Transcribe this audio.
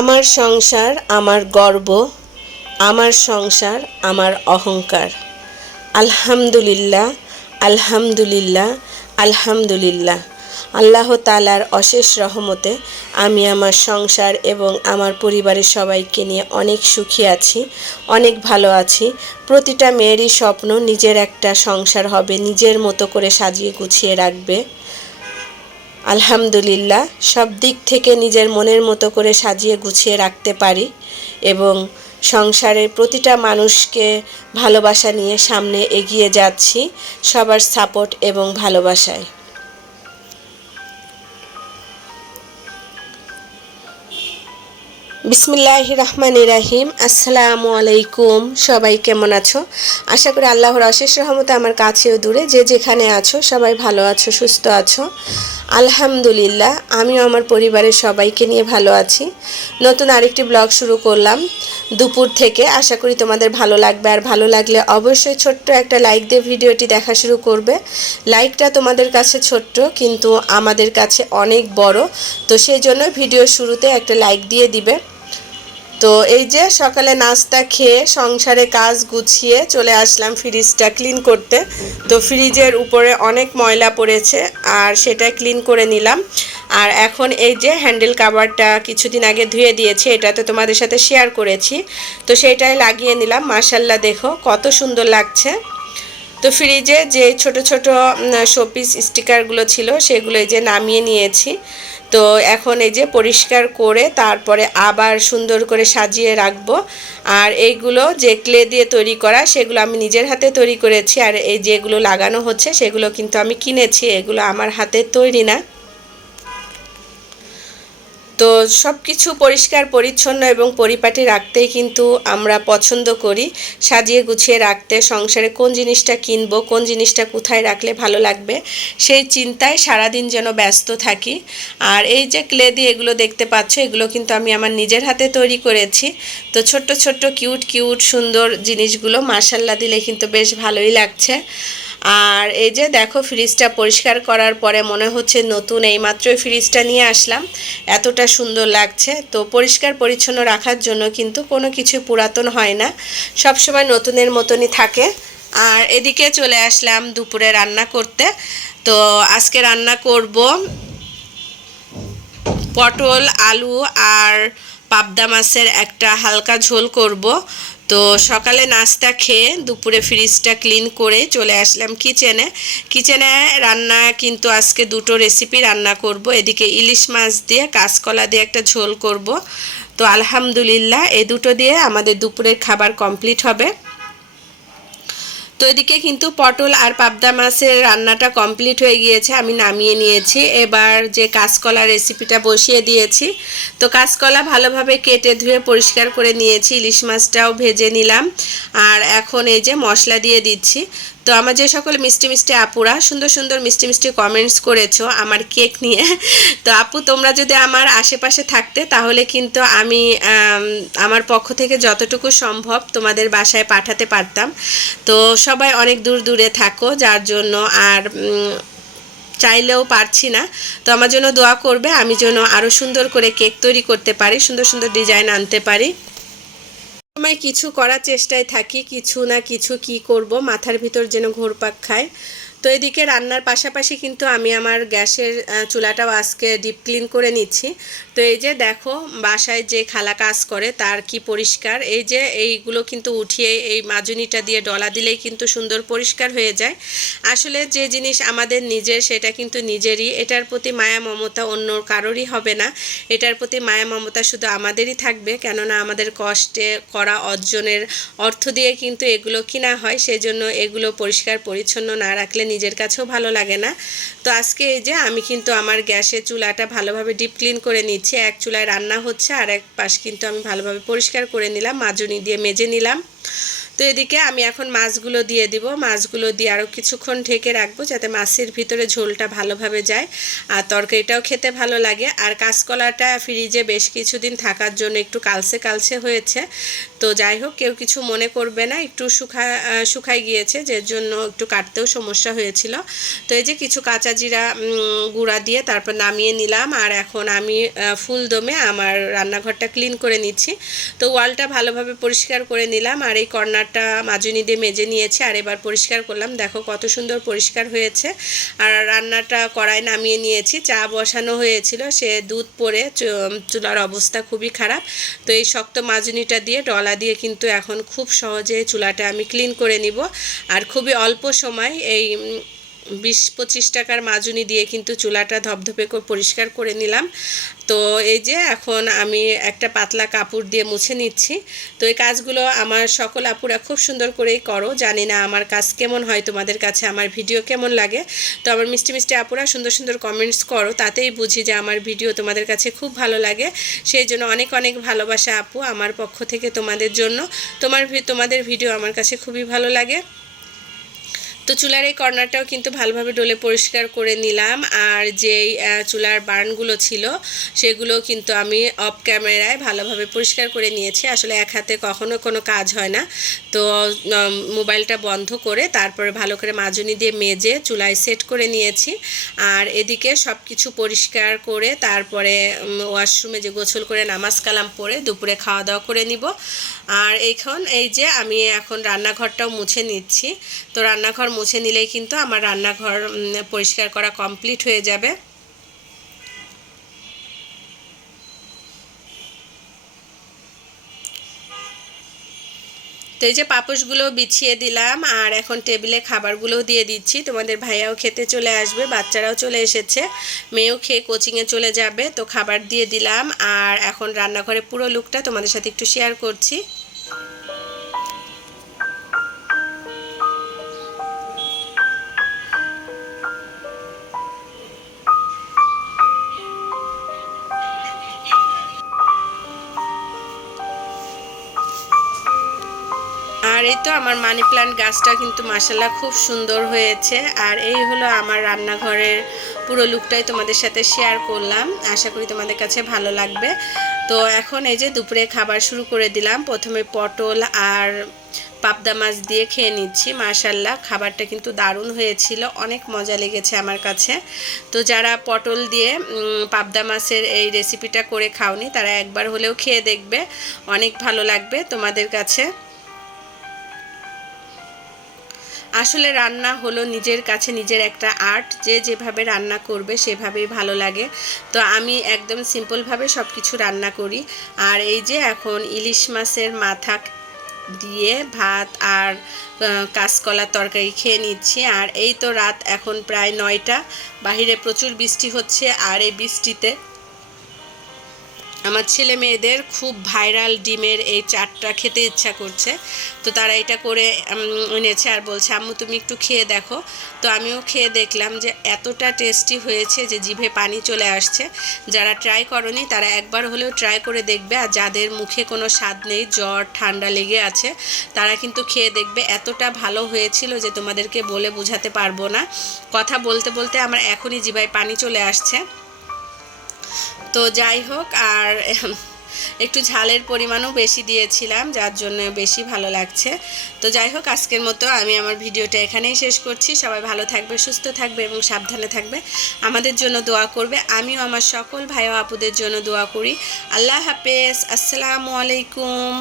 আমার সংসার আমার গর্ব, আমার সংসার আমার অহংকার। আলহামদুলিল্লাহ আলহামদুলিল্লাহ আলহামদুলিল্লাহ। আল্লাহ তালার অশেষ রহমতে আমি আমার সংসার এবং আমার পরিবারের সবাইকে নিয়ে অনেক সুখী আছি, অনেক ভালো আছি। প্রতিটা মেয়েরই স্বপ্ন নিজের একটা সংসার হবে, নিজের মতো করে সাজিয়ে গুছিয়ে রাখবে। আলহামদুলিল্লাহ, সব দিক থেকে নিজের মনের মতো করে সাজিয়ে গুছিয়ে রাখতে পারি এবং সংসারের প্রতিটা মানুষকে ভালোবাসা নিয়ে সামনে এগিয়ে যাচ্ছি সবার সাপোর্ট এবং ভালোবাসায়। বিসমিল্লাহ রহমান রাহিম। আসসালামু আলাইকুম। সবাই কেমন আছো? আশা করি আল্লাহর অশেষ রহমতে আমার কাছেও দূরে। যে যেখানে আছো, সবাই ভালো আছো, সুস্থ আছো। আলহামদুলিল্লাহ, আমিও আমার পরিবারের সবাইকে নিয়ে ভালো আছি। নতুন আরেকটি ব্লগ শুরু করলাম। দুপুর থেকে আশা করি তোমাদের ভালো লাগবে। আর ভালো লাগলে অবশ্যই ছোট্ট একটা লাইক দিয়ে ভিডিওটি দেখা শুরু করবে। লাইকটা তোমাদের কাছে ছোট্ট, কিন্তু আমাদের কাছে অনেক বড়। তো সেই জন্য ভিডিও শুরুতে একটা লাইক দিয়ে দিবে। তো এই যে সকালে নাস্তা খেয়ে সংসারে কাজ গুছিয়ে চলে আসলাম ফ্রিজটা ক্লিন করতে। তো ফ্রিজের উপরে অনেক ময়লা পড়েছে আর সেটা ক্লিন করে নিলাম। আর এখন এই যে হ্যান্ডেল কাভারটা কিছুদিন আগে ধুয়ে দিয়েছি এটা তো তোমাদের সাথে শেয়ার করেছি। তো সেটাই লাগিয়ে নিলাম মাসাল্লাহ দেখো কত সুন্দর লাগছে। তো ফ্রিজে যে ছোট ছোট শোপিস স্টিকারগুলো ছিল, সেগুলো এই যে নামিয়ে নিয়েছি। তো এখন এই যে পরিষ্কার করে তারপরে আবার সুন্দর করে সাজিয়ে রাখব। আর এইগুলো যে ক্লে দিয়ে তৈরি করা, সেগুলো আমি নিজের হাতে তৈরি করেছি। আর এই যেগুলো লাগানো হচ্ছে, সেগুলো কিন্তু আমি কিনেছি। এগুলো আমার হাতে তৈরি না। তো সব কিছু পরিষ্কার, পরিচ্ছন্ন এবং পরিপাটি রাখতেই কিন্তু আমরা পছন্দ করি। সাজিয়ে গুছিয়ে রাখতে, সংসারে কোন জিনিসটা কিনবো, কোন জিনিসটা কোথায় রাখলে ভালো লাগবে, সেই চিন্তায় সারাদিন যেন ব্যস্ত থাকি। আর এই যে ক্লে দিয়ে এগুলো দেখতে পাচ্ছ, এগুলো কিন্তু আমি আমার নিজের হাতে তৈরি করেছি। তো ছোট্ট ছোট্ট, কিউট কিউট, সুন্দর জিনিসগুলো মার্শাল্লা দিলে কিন্তু বেশ ভালোই লাগছে। আর এই যে দেখো ফ্রিজটা পরিষ্কার করার পরে মনে হচ্ছে নতুন এইমাত্রই ফ্রিজটা নিয়ে আসলাম। এতটা সুন্দর লাগছে। তো পরিষ্কার পরিচ্ছন্ন রাখার জন্য কিন্তু কোনো কিছু পুরাতন হয় না। সবসময় নতুনের মতনই থাকে। আর এদিকে চলে আসলাম দুপুরে রান্না করতে। তো আজকে রান্না করব পটল, আলু আর পাবদা মাছের একটা হালকা ঝোল করব। তো সকালে নাস্তা খেয়ে দুপুরে ফ্রিজটা ক্লিন করে চলে আসলাম কিচেনে কিচেনে রান্না কিন্তু আজকে দুটো রেসিপি রান্না করব। এদিকে ইলিশ মাছ দিয়ে, কাঁচকলা দিয়ে একটা ঝোল করব। তো আলহামদুলিল্লাহ এই দুটো দিয়ে আমাদের দুপুরের খাবার কমপ্লিট হবে। তো এদিকে কিন্তু পটল আর পাবদা মাছের রান্নাটা কমপ্লিট হয়ে গিয়েছে, আমি নামিয়ে নিয়েছি। এবার যে কাঁচকলা রেসিপিটা বসিয়ে দিয়েছি, তো কাঁচকলা ভালোভাবে কেটে ধুয়ে পরিষ্কার করে নিয়েছি, ইলিশ মাছটাও ভেজে নিলাম। আর এখন এই যে মশলা দিয়ে দিচ্ছি তো আমার যে সকল মিষ্টি মিষ্টি আপুরা, সুন্দর সুন্দর মিষ্টি মিষ্টি কমেন্টস করেছ আমার কেক নিয়ে, তো আপু তোমরা যদি আমার আশেপাশে থাকতে তাহলে কিন্তু আমি আমার পক্ষ থেকে যতটুকু সম্ভব তোমাদের বাসায় পাঠাতে পারতাম। তো সবাই অনেক দূর দূরে থাকো, যার জন্য আর চাইলেও পারছি না। তো আমার জন্য দোয়া করবে, আমি যেন আরও সুন্দর করে কেক তৈরি করতে পারি, সুন্দর সুন্দর ডিজাইন আনতে পারি। সময় কিছু করার চেষ্টায় থাকি, কিছু না কিছু কি করব, মাথার ভিতর যেন ঘোরপাক খায়। তো এদিকে রান্নার পাশাপাশি কিন্তু আমি আমার গ্যাসের চুলাটাও আজকে ডিপ ক্লিন করে নিচ্ছি। তো এই যে দেখো, বাসায় যে খালা কাজ করে তার কি পরিষ্কার। এই যে এইগুলো কিন্তু উঠিয়ে এই মাজুনিটা দিয়ে ডলা দিলেই কিন্তু সুন্দর পরিষ্কার হয়ে যায়। আসলে যে জিনিস আমাদের নিজের, সেটা কিন্তু নিজেরই। এটার প্রতি মায়া, মমতা অন্য কারোরই হবে না। এটার প্রতি মায়া, মমতা শুধু আমাদেরই থাকবে। কেননা আমাদের কষ্টে করা অর্জনের অর্থ দিয়ে কিন্তু এগুলো কিনা হয়। সেজন্য এগুলো পরিষ্কার, পরিচ্ছন্ন না রাখলে নিজের কাছেও ভালো লাগে না। তো আজকে এই যে আমি কিন্তু আমার গ্যাসের চুলাটা ভালোভাবে ডিপ ক্লিন করে নিচ্ছি। এক চুলায় রান্না হচ্ছে আর এক পাশ কিন্তু আমি ভালোভাবে পরিষ্কার করে নিলাম। মাজুনি দিয়ে মেজে নিলাম। তো এদিকে আমি এখন মাছগুলো দিয়ে দিব। মাছগুলো দিয়ে আরও কিছুক্ষণ ঢেকে রাখব যাতে মাছের ভিতরে ঝোলটা ভালোভাবে যায়। আর তরকারিটাও খেতে ভালো লাগে। আর কাঁচকলাটা ফ্রিজে বেশ কিছুদিন থাকার জন্য একটু কালসে কালসে হয়েছে। তো যাই হোক, কেউ কিছু মনে করবে না। একটু শুকা শুকাই গিয়েছে যে জন্য একটু কাটতেও সমস্যা হয়েছিল। তো এই যে কিছু কাঁচা জিরা গুঁড়া দিয়ে তারপর নামিয়ে নিলাম। আর এখন আমি ফুল দমে আমার রান্নাঘরটা ক্লিন করে নিচ্ছি। তো ওয়ালটা ভালোভাবে পরিষ্কার করে নিলাম। আর এই কর্নারটা মাজুনি দিয়ে মেজে নিয়েছি আর এবার পরিষ্কার করলাম। দেখো কত সুন্দর পরিষ্কার হয়েছে। আর রান্নাটা কড়াই নামিয়ে নিয়েছি। চা বসানো হয়েছিল। সে দুধ পরে চুলার অবস্থা খুবই খারাপ। তো এই শক্ত মাজুনিটা দিয়ে ডলা দিয়ে কিন্তু এখন খুব সহজে চুলাটা আমি ক্লিন করে নিব। আর খুবই অল্প সময় এই বিশ পঁচিশ টাকার মাজুনি দিয়ে কিন্তু চুলাটা ধপধপে করে পরিষ্কার করে নিলাম। তো এই যে এখন আমি একটা পাতলা কাপড় দিয়ে মুছে নিচ্ছি। তো এই কাজগুলো আমার সকল আপুরা খুব সুন্দর করেই করো। জানি না আমার কাজ কেমন হয়, তোমাদের কাছে আমার ভিডিও কেমন লাগে। তো আমার মিষ্টি মিষ্টি আপুরা সুন্দর সুন্দর কমেন্টস করো, তাতেই বুঝি যে আমার ভিডিও তোমাদের কাছে খুব ভালো লাগে। সেই জন্য অনেক অনেক ভালোবাসা আপু আমার পক্ষ থেকে তোমাদের জন্য। তোমার তোমাদের ভিডিও আমার কাছে খুবই ভালো লাগে। তো চুলার এই কর্নারটাও কিন্তু ভালোভাবে ডলে পরিষ্কার করে নিলাম। আর যেই চুলার বার্নগুলো ছিল, সেগুলো কিন্তু আমি অফ ক্যামেরায় ভালোভাবে পরিষ্কার করে নিয়েছি। আসলে এক হাতে কখনো কোনো কাজ হয় না। তো মোবাইলটা বন্ধ করে তারপরে ভালো করে মাজুনি দিয়ে মেজে চুলায় সেট করে নিয়েছি। আর এদিকে সব কিছু পরিষ্কার করে তারপরে ওয়াশরুমে যে গোছল করে নামাজ কালাম পরে দুপুরে খাওয়া দাওয়া করে নিব। আর এইখন এই যে আমি এখন রান্নাঘরটাও মুছে নিচ্ছি। তো রান্নাঘর মুছে নিলেই কিন্তু আমার রান্নাঘর পরিষ্কার করা কমপ্লিট হয়ে যাবে। তো এই যে পাপোশগুলো বিছিয়ে দিলাম, আর এখন টেবিলে খাবারগুলোও দিয়ে দিচ্ছি। তোমাদের ভাইয়াও খেতে চলে আসবে, বাচ্চারাও চলে এসেছে, মেয়েও খেয়ে কোচিংয়ে চলে যাবে। তো খাবার দিয়ে দিলাম, আর এখন রান্নাঘরে পুরো লুকটা তোমাদের সাথে একটু শেয়ার করছি। আর এই তো আমার মানি প্লান্ট গাছটা কিন্তু মাসাল্লাহ খুব সুন্দর হয়েছে। আর এই হলো আমার রান্নাঘরের পুরো লুকটাই তোমাদের সাথে শেয়ার করলাম। আশা করি তোমাদের কাছে ভালো লাগবে। তো এখন এই যে দুপুরে খাবার শুরু করে দিলাম। প্রথমে পটল আর পাবদা মাছ দিয়ে খেয়ে নিচ্ছি। মাশাল্লাহ খাবারটা কিন্তু দারুণ হয়েছিল। অনেক মজা লেগেছে আমার কাছে। তো যারা পটল দিয়ে পাবদা মাছের এই রেসিপিটা করে খাওনি, তারা একবার হলেও খেয়ে দেখবে। অনেক ভালো লাগবে তোমাদের কাছে। আসলে রান্না হলো নিজের কাছে নিজের একটা আর্ট। যে যেভাবে রান্না করবে সেভাবেই ভালো লাগে। তো আমি একদম সিম্পলভাবে সব কিছু রান্না করি। আর এই যে এখন ইলিশ মাছের মাথা দিয়ে ভাত আর কাঁচকলার তরকারি খেয়ে নিচ্ছি। আর এই তো রাত এখন প্রায় নয়টা। বাহিরে প্রচুর বৃষ্টি হচ্ছে। আর এই বৃষ্টিতে আমার ছেলে মেয়েদের খুব ভাইরাল ডিমের এই চাটটা খেতে ইচ্ছা করছে। তো তারা এটা করে এনেছে আর বলছে, আম্মু, তুমি একটু খেয়ে দেখো। তো আমিও খেয়ে দেখলাম যে এতটা টেস্টি হয়েছে যে জিভে পানি চলে আসছে। যারা ট্রাই করনি, তারা একবার হলেও ট্রাই করে দেখবে আর যাদের মুখে কোনো স্বাদ নেই, জ্বর, ঠান্ডা লেগে আছে, তারা কিন্তু খেয়ে দেখবে। এতটা ভালো হয়েছিল যে তোমাদেরকে বলে বোঝাতে পারব না। কথা বলতে বলতে আমার এখনই জিভায় পানি চলে আসছে। তো যাই হোক, আর একটু ঝালের পরিমাণও বেশি দিয়েছিলাম, যার জন্য বেশি ভালো লাগছে। তো যাই হোক, আজকের মতো আমি আমার ভিডিওটা এখানেই শেষ করছি। সবাই ভালো থাকবে, সুস্থ থাকবে এবং সাবধানে থাকবে। আমাদের জন্য দোয়া করবে। আমিও আমার সকল ভাই আপুদের জন্য দোয়া করি। আল্লাহ হাফেজ। আসসালামু আলাইকুম।